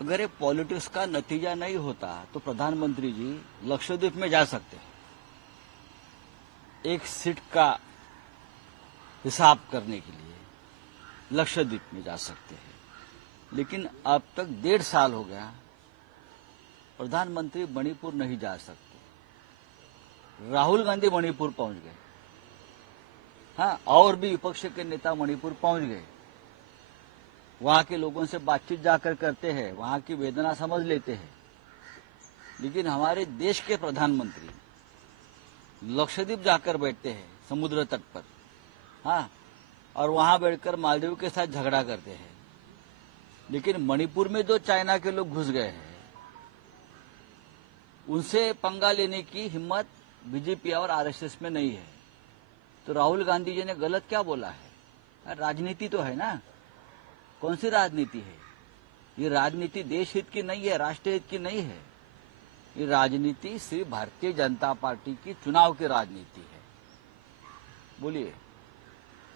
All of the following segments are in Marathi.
अगर ये पॉलिटिक्स का नतीजा नहीं होता तो प्रधानमंत्री जी लक्षद्वीप में जा सकते हैं, एक सीट का हिसाब करने के लिए लक्षद्वीप में जा सकते हैं। लेकिन अब तक 1.5 साल हो गया, प्रधानमंत्री मणिपुर नहीं जा सकते। राहुल गांधी मणिपुर पहुंच गए, हाँ, और भी विपक्ष के नेता मणिपुर पहुंच गए, वहां के लोगों से बातचीत जाकर करते हैं, वहां की वेदना समझ लेते हैं। लेकिन हमारे देश के प्रधानमंत्री लक्षद्वीप जाकर बैठते हैं समुद्र तट पर, हाँ, और वहां बैठकर मालदीव के साथ झगड़ा करते हैं। लेकिन मणिपुर में जो चाइना के लोग घुस गए हैं, उनसे पंगा लेने की हिम्मत बीजेपी और आरएसएस में नहीं है। तो राहुल गांधी जी ने गलत क्या बोला है? राजनीति तो है ना, कौन सी राजनीति है? ये राजनीति देश हित की नहीं है, राष्ट्र हित की नहीं है। ये राजनीति सिर्फ भारतीय जनता पार्टी की चुनाव की राजनीति है। बोलिए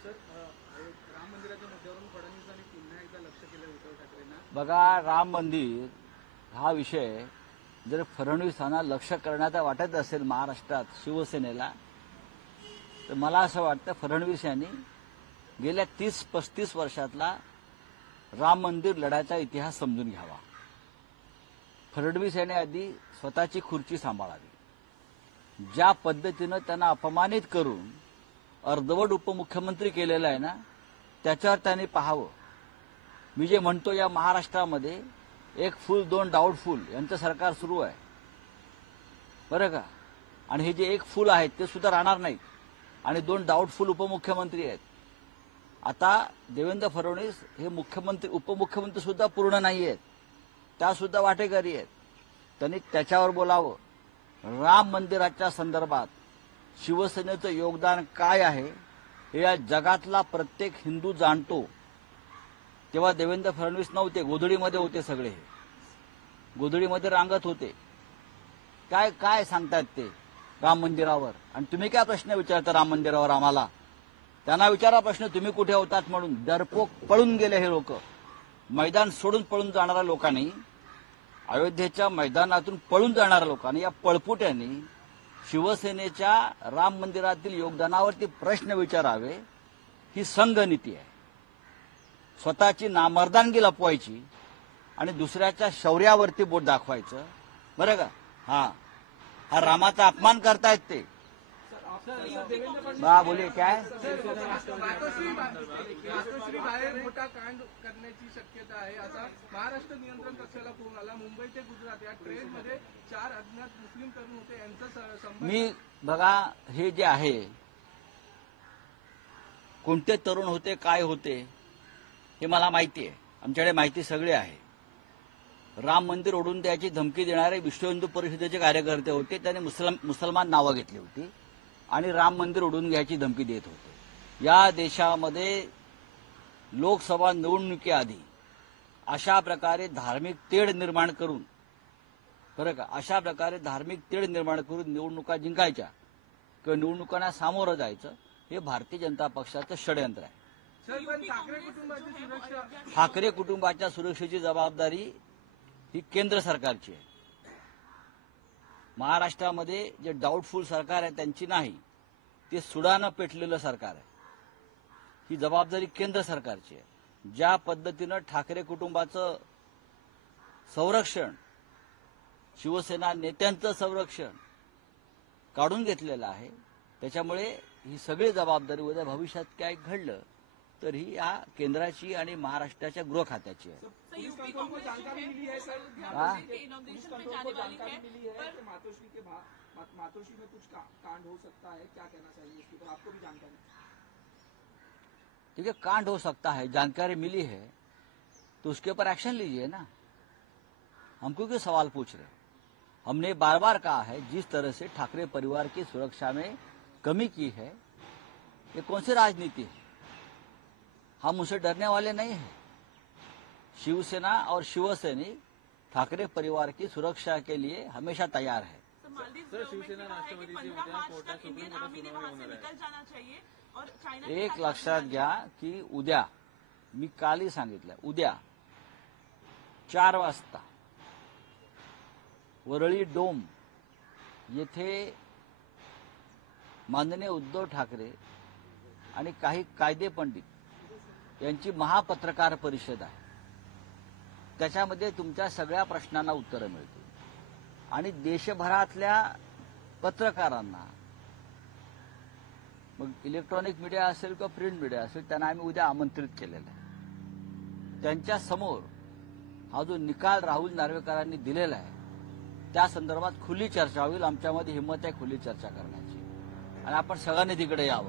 सर, राम मंदिराच्या मुद्द्यावरून फडणवीसांनी पुन्हा एकदा लक्ष केलं उद्धव ठाकरेंना। बघा, राम मंदिर हा विषय जर फडणवीसांना लक्ष करण्याचा वाटत असेल महाराष्ट्रात शिवसेनेला, तर मला असं वाटतं फडणवीस यांनी गेल्या 30-35 वर्षातला राम मंदिर लढ्याचा इतिहास समजून घ्यावा। फडणवीस यांनी आधी स्वतःची खुर्ची सांभाळावी। ज्या पद्धतीनं त्यांना अपमानित करून अर्धवट उपमुख्यमंत्री केलेलं आहे ना, त्याच्यावर त्यांनी पाहावं। मी जे म्हणतो, या महाराष्ट्रामध्ये एक फुल 2 डाऊटफुल यांचं सरकार सुरू आहे, बरं का? आणि हे जे एक फुल आहेत ते सुद्धा राहणार नाहीत, आणि 2 डाऊटफुल उपमुख्यमंत्री आहेत। आता देवेंद्र फडणवीस हे मुख्यमंत्री उपमुख्यमंत्री सुद्धा पूर्ण नाही आहेत, त्या सुद्धा वाटेकरी आहेत। त्यांनी त्याच्यावर बोलावं। राम मंदिराच्या संदर्भात शिवसेनेचं योगदान काय आहे हे या जगातला प्रत्येक हिंदू जाणतो। तेव्हा देवेंद्र फडणवीस नव्हते, गोधडीमध्ये होते, सगळे गोधडीमध्ये रांगत होते। काय काय सांगतात ते राम मंदिरावर? आणि तुम्ही काय प्रश्न विचारता राम मंदिरावर आम्हाला? त्यांना विचारा प्रश्न, तुम्ही कुठे होतात म्हणून। डरपोक पळून गेले हे लोक, मैदान सोडून पळून जाणाऱ्या लोकांनी, अयोध्येच्या मैदानातून पळून जाणाऱ्या लोकांनी, या पळपुट्यांनी शिवसेनेच्या राम मंदिरातील योगदानावरती प्रश्न विचारावे। ही संघनीती आहे, स्वतःची नामर्दानगी लपवायची आणि दुसऱ्याच्या शौर्यावरती बोट दाखवायचं, बरं का? हा रामाचा अपमान करतायत ते। बा बोलिए काय? मातोश्री बाहेर मोठा कांड करण्याची शक्यता आहे। आता महाराष्ट्र नियंत्रण कक्षाला फोन आला, मुंबई ते गुजरात या ट्रेनमध्ये 4 अज्ञात मुस्लिम तरुण होते, यांचा संबंध। मी बघा, हे जे आहे, कोणते तरुण होते, काय होते, हे मला माहिती आहे। आमच्याकडे माहिती सगळी आहे। राम मंदिर ओढून द्यायची धमकी देणारे विश्व हिंदू परिषदेचे कार्यकर्ते होते, त्यांनी मुसलमान नावं घेतली होती आणि राम मंदिर ओढून घ्यायची धमकी देत होते। या देशामध्ये लोकसभा निवडणुकीआधी अशा प्रकारे धार्मिक तेढ निर्माण करून, बरं का, अशा प्रकारे धार्मिक तेढ निर्माण करून निवडणुका जिंकायच्या किंवा निवडणुकांना सामोरं जायचं, हे भारतीय जनता पक्षाचं षडयंत्र आहे। ठाकरे कुटुंबाच्या सुरक्षेची जबाबदारी ही केंद्र सरकारची आहे। महाराष्ट्रामध्ये जे डाऊटफुल सरकार आहे त्यांची नाही, ते सुडानं पेटलेलं सरकार आहे। ही जबाबदारी केंद्र सरकारची आहे। ज्या पद्धतीनं ठाकरे कुटुंबाचं संरक्षण, शिवसेना नेत्यांचं संरक्षण काढून घेतलेलं आहे, त्याच्यामुळे ही सगळी जबाबदारी उद्या भविष्यात काय घडलं तर ही या केंद्राची आणि महाराष्ट्राच्या गृह खात्याची आहे। मातोश्री में कुछ कांड हो सकता है, क्या कहना चाहिए इसकी पर? आपको भी जानकारी? ठीक है, कांड हो सकता है, जानकारी मिली है तो उसके ऊपर एक्शन लीजिए ना। हमको क्यों सवाल पूछ रहे? हमने बार बार कहा है, जिस तरह से ठाकरे परिवार की सुरक्षा में कमी की है, ये कौन सी राजनीति है? हम उनसे डरने वाले नहीं हैं। शिवसेना और शिवसैनिक ठाकरे परिवार की सुरक्षा के लिए हमेशा तैयार है। सर, शिवसेना राष्ट्रवादी एक लक्षात घ्या की उद्या, मी कालही सांगितलं, उद्या 4 वाजता वरळी डोम येथे माननीय उद्धव ठाकरे आणि काही कायदे पंडित यांची महापत्रकार परिषद आहे. त्याच्यामध्ये तुमच्या सगळ्या प्रश्नांना उत्तरं मिळतील आणि देशभरातल्या पत्रकारांना, मग इलेक्ट्रॉनिक मीडिया असेल किंवा प्रिंट मीडिया असेल, त्यांना आम्ही उद्या आमंत्रित केलेलं आहे. त्यांच्या समोर हा जो निकाल राहुल नार्वेकरांनी दिलेला आहे त्या संदर्भात खुली चर्चा होईल. आमच्यामध्ये हिंमत आहे खुली चर्चा करण्याची आणि आपण सगळ्यांनी तिकडे यावं.